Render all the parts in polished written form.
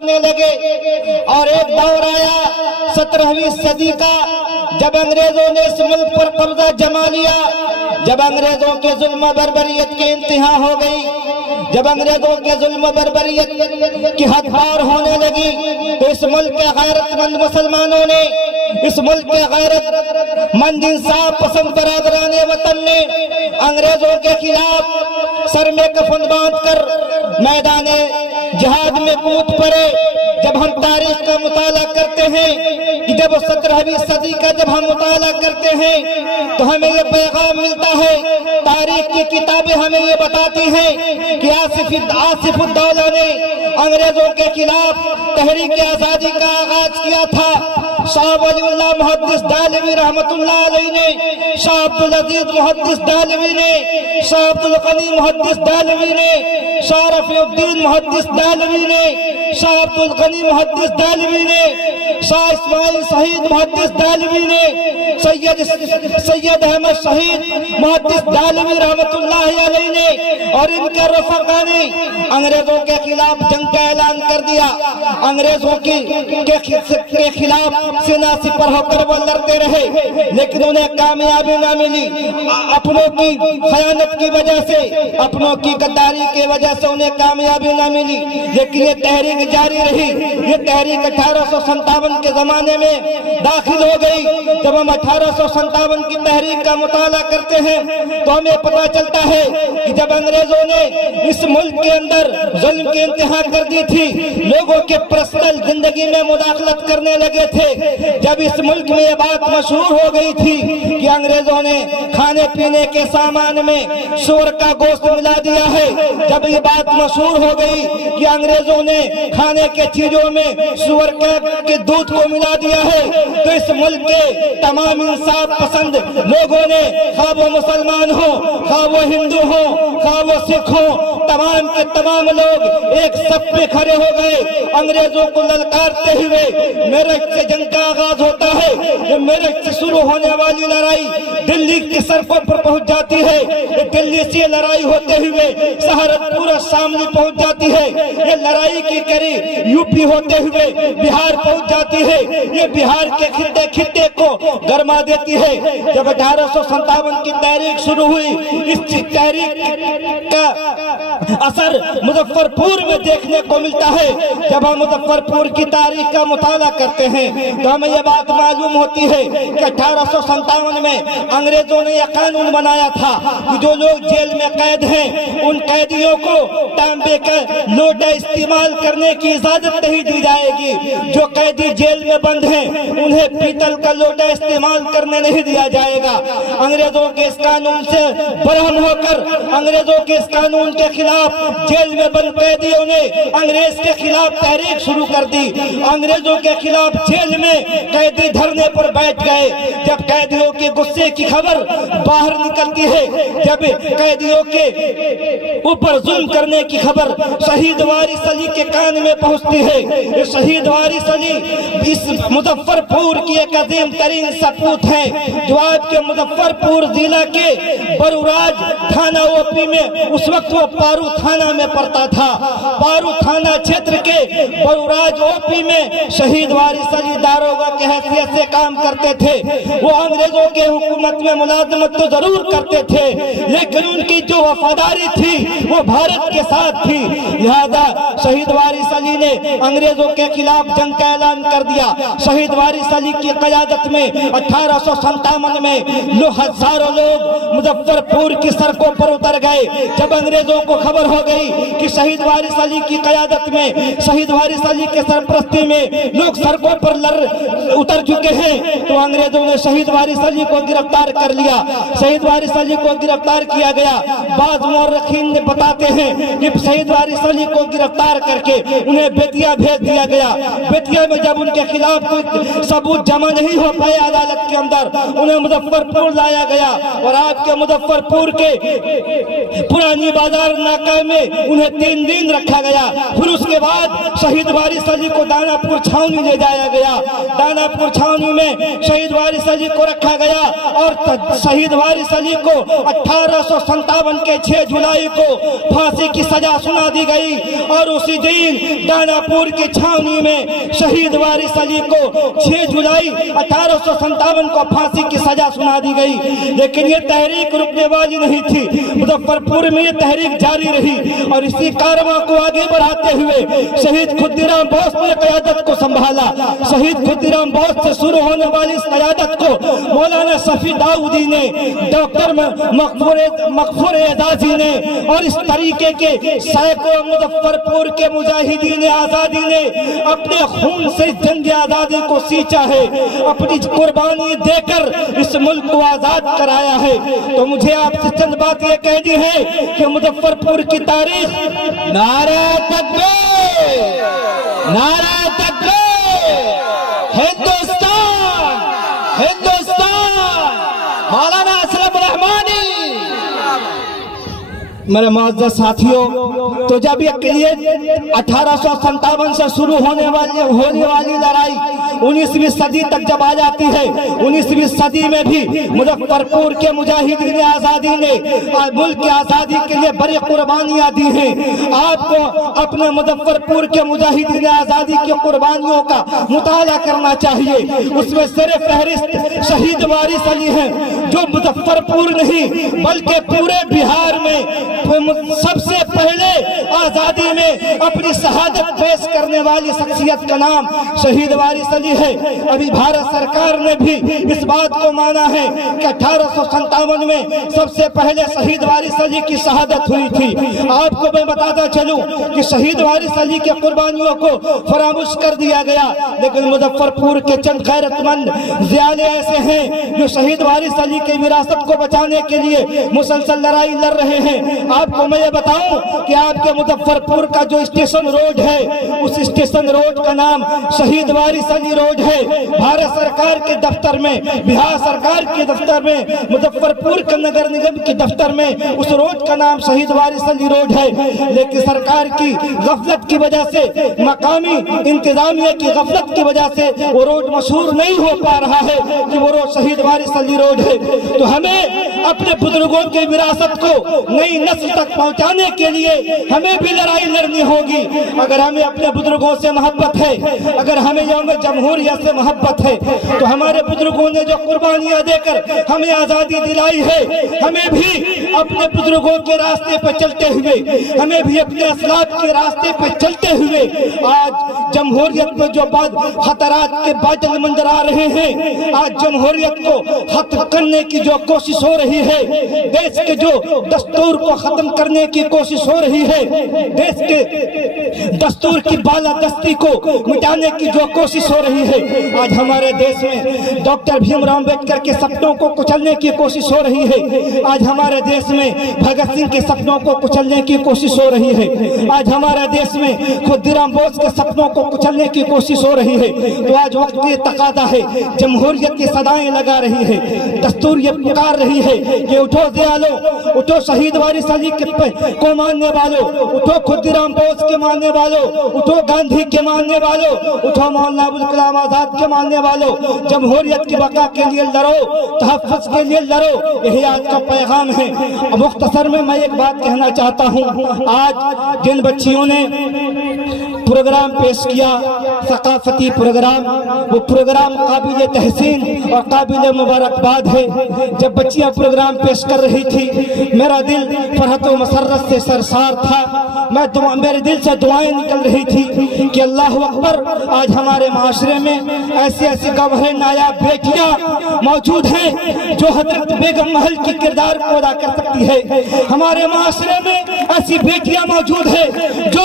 کرنے لگے اور ایک دور آیا 17ویں صدی کا جب انگریزوں نے اس ملک پر قبضہ جما لیا، جب انگریزوں کے ظلم و بربریت کی انتہا ہو گئی، جب انگریزوں کے ظلم و بربریت کی حد پار ہونے لگی تو اس ملک کے غیرت مند مسلمانوں نے، اس ملک کے غیرت مند انصاف پسند برادران وطن نے انگریزوں کے خلاف سر میں کفن باندھ کر میدان جہاد میں کود پڑے۔ جب ہم تاریخ کا مطالعہ کرتے ہیں کہ جب 17ویں صدی کا جب ہم مطالعہ کرتے ہیں تو ہمیں یہ پیغام ملتا ہے، تاریخ کی کتابیں ہمیں یہ بتاتی ہیں کہ آصف الدولہ نے انگریزوں کے خلاف تحریک آزادی کا آغاز کیا تھا۔ شاہ ولی اللہ محدث دہلوی رحمت اللہ علیہ نے، شاہ عبدالعزیز محدث دہلوی نے، شاہ عبدالغنی محدث دہلوی نے، شاہ رفیع الدین محدث دہلوی نے، شاہ عبدالغنی محدث دہلوی نے، شاہ اسماعیل شہید محدث دہلوی نے، سید احمد شہید محدث دہلوی رحمت اللہ علیہ نے اور ان کے رفقا نے انگریزوں کے خلاف جنگ کا اعلان کر دیا۔ انگریزوں کے خلاف سینہ سپر ہو کر وہ لڑتے رہے لیکن انہیں کامیابی نہ ملی۔ اپنوں کی خیانت کی وجہ سے، اپنوں کی غداری کی وجہ سے انہیں کامیابی نہ ملی، لیکن یہ تحریک جاری رہی۔ یہ تحریک 1857 کے زمانے میں داخل ہو گئی۔ جب ہم 1857 کی تحریک کا مطالعہ کرتے ہیں تو ہمیں پتہ چلتا ہے کہ جب انگریزوں نے اس ملک کے اندر ظلم کی انتہا کر دی تھی، لوگوں کے پرسنل زندگی میں مداخلت کرنے لگے تھے، جب اس ملک میں یہ بات مشہور ہو گئی تھی کہ انگریزوں نے کھانے پینے کے سامان میں سور کا گوشت ملا دیا ہے، جب یہ بات مشہور ہو گئی کہ انگریزوں نے کھانے کے چیزوں میں سور کے دودھ کو ملا دیا ہے، تو اس ملک کے تمام انصاف پسند لوگوں نے، خواہ وہ مسلمان ہوں، خواہ وہ ہندو ہوں، خواہ وہ سکھ ہوں، تمام کے تمام لوگ ایک صف پہ کھڑے ہو گئے انگریزوں کو للکارتے ہوئے۔ میرٹھ سے جنگ کا آغاز ہوتا ہے، یہ میرٹھ سے شروع ہونے والی لڑائی دلی کی سڑکوں پر پہنچ جاتی ہے، یہ دلی سے لڑائی ہوتے ہوئے سہارنپور شاملی پہنچ جاتی ہے، یہ لڑائی کی کری یو پی ہوتے ہوئے بہار پہنچ جاتی ہے، یہ بہار کے خطے کو گرما دیتی ہے۔ جب 1857 کی تحریک شروع ہوئی، اس تحریک کا اثر مظفرپور میں دیکھنے کو ملتا ہے۔ جب ہم مظفرپور کی تاریخ کا مطالعہ کرتے ہیں تو ہمیں یہ بات معلوم ہوتی ہے کہ 1857 میں انگریزوں نے یہ قانون بنایا تھا کہ جو لوگ جیل میں قید ہیں ان قیدیوں کو تانبے کا لوٹا استعمال کرنے کی اجازت نہیں دی جائے گی، جو قیدی جیل میں بند ہیں انہیں پیتل کا لوٹا استعمال کرنے نہیں دیا جائے گا۔ انگریزوں کے اس قانون سے برہم ہو کر انگریزوں کے اس قانون کے خلاف جیل میں بند قیدیوں نے انگریز کے خلاف تحریک شروع کر دی۔ انگریزوں کے خلاف جیل میں قیدی دھرنے پر بیٹھ گئے۔ جب قیدیوں کے غصے کی خبر باہر نکلتی ہے، جب قیدیوں کے اوپر ظلم کرنے کی خبر شہید وارث علی کے کان میں پہنچتی ہے، یہ شہید وارث علی اس مظفرپور کی ایک عظیم ترین سپوت ہے جو آپ کے مظفرپور ضلع کے بروراج تھانہ اوپی میں، اس وقت وہ پارو تھانہ میں پڑتا تھا، پارو تھانہ چھیتر کے بروراج اوپی میں شہید وارث علی داروغہ کے حیثیت سے کام کرتے تھے۔ وہ انگریزوں کے حکومت میں ملازمت تو ضرور کرتے تھے لیکن ان کی جو وفاداری تھی وہ بھارت کے ساتھ تھی، لہذا شہید وارث علی نے انگریزوں کے خلاف جنگ کا اعلان کر دیا۔ شہید وارث علی کی قیادت میں 1857 میں ہزاروں لوگ مظفرپور کی سڑکوں پر اتر گئے۔ جب انگریزوں کو خبر ہو گئی کہ شہید وارث علی کی قیادت میں، شہید وارث علی کے سرپرستی میں لوگ سڑکوں پر اتر چکے ہیں تو انگریزوں نے شہید وارث علی کو گرفتار کر لیا۔ شہید وارث علی کو گرفتار کیا گیا۔ بعض مورخین نے بتاتے ہیں کہ شہید وارث علی کو گرفتار کر کے انہیں بیتیا بھیج دیا گیا۔ بیتیا میں جب ان کے خلاف کوئی ثبوت جمع نہیں ہو پائے عدالت के अंदर उन्हें मुजफ्फरपुर लाया गया और आपके मुजफ्फरपुर के पुरानी बाजार नाका में उन्हें 3 दिन रखा गया। फिर उसके बाद शहीद वारिस अली को दानापुर छावनी ले जाया गया। दानापुर छावनी में शहीद वारिस अली को रखा गया और शहीद वारिस अली को 1857 के 6 जुलाई को फांसी की सजा सुना दी गई और उसी दिन दानापुर की छावनी में शहीद वारिस अली को 6 जुलाई 1857 को फांसी की सजा सुना दी गई। लेकिन ये तहरीक रुकने वाली नहीं थी, मुजफ्फरपुर में ये तहरीक जारी रही और इसी कारवां को आगे बढ़ाते हुए शहीद खुद्दीराम बोस ने क़यादत को संभाला। शहीद खुद्दीराम बोस से शुरू होने वाली इस क़यादत को मौलाना शफी दाऊदी ने, डॉक्टर मकफूर एजाजी ने और इस तरीके के सैकड़ों मुजफ्फरपुर के मुजाहिदीन आजादी ने अपने खून से जंग आजादी को सींचा है, अपनी कुर्बानी देकर इस मुल्क को आजाद कराया है। तो मुझे आपसे चंद बात ये कहनी है कि मुजफ्फरपुर की तारीख नारे तकबीर, नारे तकबीर, हिंदुस्तान, हिंदुस्तान, मौलाना असलम रहमानी। मेरे मुअज़्ज़ज़ साथियों, तो जब ये 1857 से शुरू होने वाली लड़ाई 19वीं सदी तक जब आ जाती है, 19वीं सदी में भी मुजफ्फरपुर के मुजाहिदीन आज़ादी ने मुल्क की आज़ादी के लिए बड़ी कुर्बानियाँ दी हैं। आपको अपने मुजफ्फरपुर के मुजाहिदीन आज़ादी की कुर्बानियों का मुताला करना चाहिए। उसमें सिर्फ फहरिस्त शहीद वारिस अली हैं जो मुजफ्फरपुर नहीं बल्कि पूरे बिहार में सबसे पहले आजादी में अपनी शहादत पेश करने वाली शख्सियत का नाम शहीद वारिस अली है। अभी भारत सरकार ने भी इस बात को माना है कि 1857 में सबसे पहले शहीद वारिस अली की शहादत हुई थी। आपको मैं बताता चलूं कि शहीद वारिस अली के कुर्बानियों को फरामोश कर दिया गया, लेकिन मुजफ्फरपुर के चंद गैरतमंद ज़ियादे ऐसे हैं जो शहीद वारिस अली की विरासत को बचाने के लिए मुसलसल लड़ाई लड़ रहे हैं। आपको मैं ये बताऊं कि आपके मुजफ्फरपुर का जो स्टेशन रोड है, उस स्टेशन रोड का नाम शहीद वारिस अली रोड है। भारत सरकार के दफ्तर में, बिहार सरकार के दफ्तर में, मुजफ्फरपुर के नगर निगम के दफ्तर में उस रोड का नाम शहीद वारिस अली रोड है। लेकिन सरकार की गफलत की वजह से, मकामी इंतजामिया की गफलत की वजह से वो रोड मशहूर नहीं हो पा रहा है कि वो रोड शहीद वारिस अली रोड है। तो हमें अपने बुजुर्गों की विरासत को नई नस्ल तक पहुंचाने के लिए हमें भी लड़ाई लड़नी होगी। अगर हमें अपने बुजुर्गों से मोहब्बत है, अगर हमें यौम जमहूरियत से मोहब्बत है, तो हमारे बुजुर्गों ने जो कुर्बानियां देकर हमें आजादी दिलाई है, हमें भी अपने बुजुर्गों के रास्ते पर चलते हुए, हमें भी अपने असलाफ के रास्ते पर चलते हुए आज जमहूरियत में जो खतरात के बादल मंडरा रहे हैं, आज जमहूरियत को खत्म करने की जो कोशिश हो रही है, देश के जो दस्तूर को खत्म करने की कोशिश हो रही है, देश के दस्तूर की बालादस्ती को मिटाने की जो कोशिश हो रही है, आज हमारे देश में डॉक्टर भीमराव अम्बेडकर के सपनों को कुचलने की कोशिश हो रही है। आज हमारे देश में भगत सिंह के सपनों को कुचलने की कोशिश हो रही है। आज हमारे देश में खुद्दीराम बोस के सपनों को कुचलने की कोशिश हो रही है। तो आज वक्त ये तकादा है, जमहूरियत की सदाएं लगा रही है, दस्तूर ये पुकार रही है कि उठो दयालो, उठो शहीद वारिस अली को मानने वालों, उठो खुद्दीराम बोस के मानने वालों, उठो गांधी के मानने वालों, उठो मौलाना अबुल कलाम आजाद के मानने वालों, जमहूरियत की बका के लिए लड़ो, तहफ़्फ़ुज़ के लिए लड़ो। यही आज का पैगाम है। मुख्तसर में मैं एक बात कहना चाहता हूँ। आज जिन बच्चियों ने प्रोग्राम पेश किया, सकाफती प्रोग्राम, वो प्रोग्राम काबिल तहसीन और काबिल मुबारकबाद है। जब बच्चियां प्रोग्राम पेश कर रही थी, मेरा दिल फरहत व मसरत से सरसार था। मेरे दिल से दुआएं निकल रही थी कि अल्लाह अकबर, आज हमारे माशरे में ऐसी ऐसी गवाह नायाब बेटियां मौजूद हैं जो हजरत बेगम महल की किरदार को अदा कर सकती है। हमारे माशरे में ऐसी बेटियां मौजूद है जो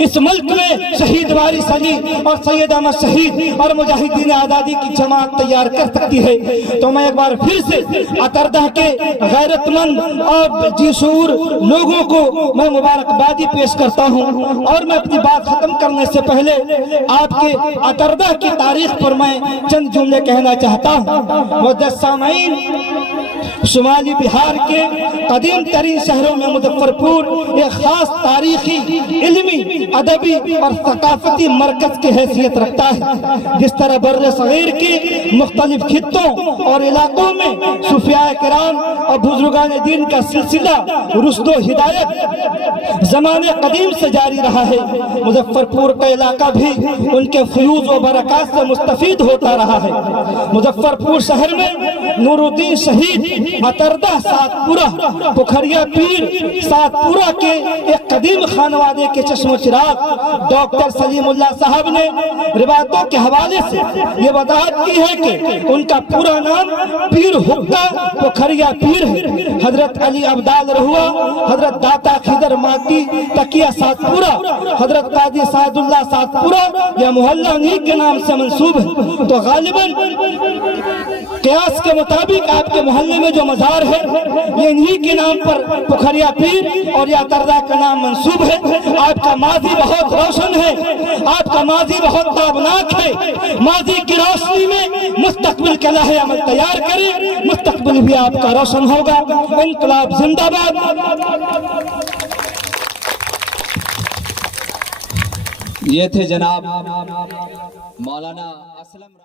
इस मुल्क में शहीद वारिस अली और सैयद अहमद शहीद और मुजाहिदीन आज़ादी की जमात तैयार कर सकती है। तो मैं एक बार फिर से अतरदा के गैरतमंद और जिसूर लोगों को मैं मुबारकबादी पेश करता हूँ। और मैं अपनी बात खत्म करने से पहले आपके अतरदा की तारीख पर मैं चंद जुमले कहना चाहता हूँ। मुअज़्ज़ज़ सामईन, शुमाली बिहार के कदीम तरीन शहरों में मुजफ्फरपुर एक खास तारीखी, इल्मी, अदबी और सकाफती मरकज की हैसियत रखता है। जिस तरह बर्रे सगीर के मुख्तलिफ खित्तों और इलाकों में सूफियाए किराम और बुजुर्गान दीन का सिलसिला रुश्दो हिदायत ज़माने कदीम से जारी रहा है, मुजफ्फरपुर का इलाका भी उनके फयूज़ व बरक़ात से मुस्तफ़ीद होता रहा है। मुजफ्फरपुर शहर में नूरुद्दीन शहीद, अतरदा सातपुरा, पोखरिया पीर सातपुरा के एक कदीम खानवादे के चश्मो चिराग डॉक्टर सलीमुल्लाह साहब ने रिवायतों के हवाले से ये वजाहत की है कि उनका पूरा नाम पीर हुक्का पोखरिया पीर है। हजरत अली अब्दाल रहुआ, हजरत दाता खिदर माती तकिया सातपुरा, हजरत काजी सादुल्लाह सातपुरा या मोहल्ला उन्हीं के नाम से मंसूब है। तो गालिबन क़यास के मुताबिक आपके मोहल्ले में जो मज़ार है ये इन्हीं के नाम पर पोखरिया पीर और या अतरदा का नाम मंसूब है। आपका माजी बहुत रोशन है, आपका माजी बहुत ताबनाक है। माजी की रोशनी में मुस्तकबिल के लाहे अमल तैयार करें, मुस्तकबिल भी आपका रोशन होगा। इनकलाब जिंदाबाद। ये थे जनाब मौलाना असलम।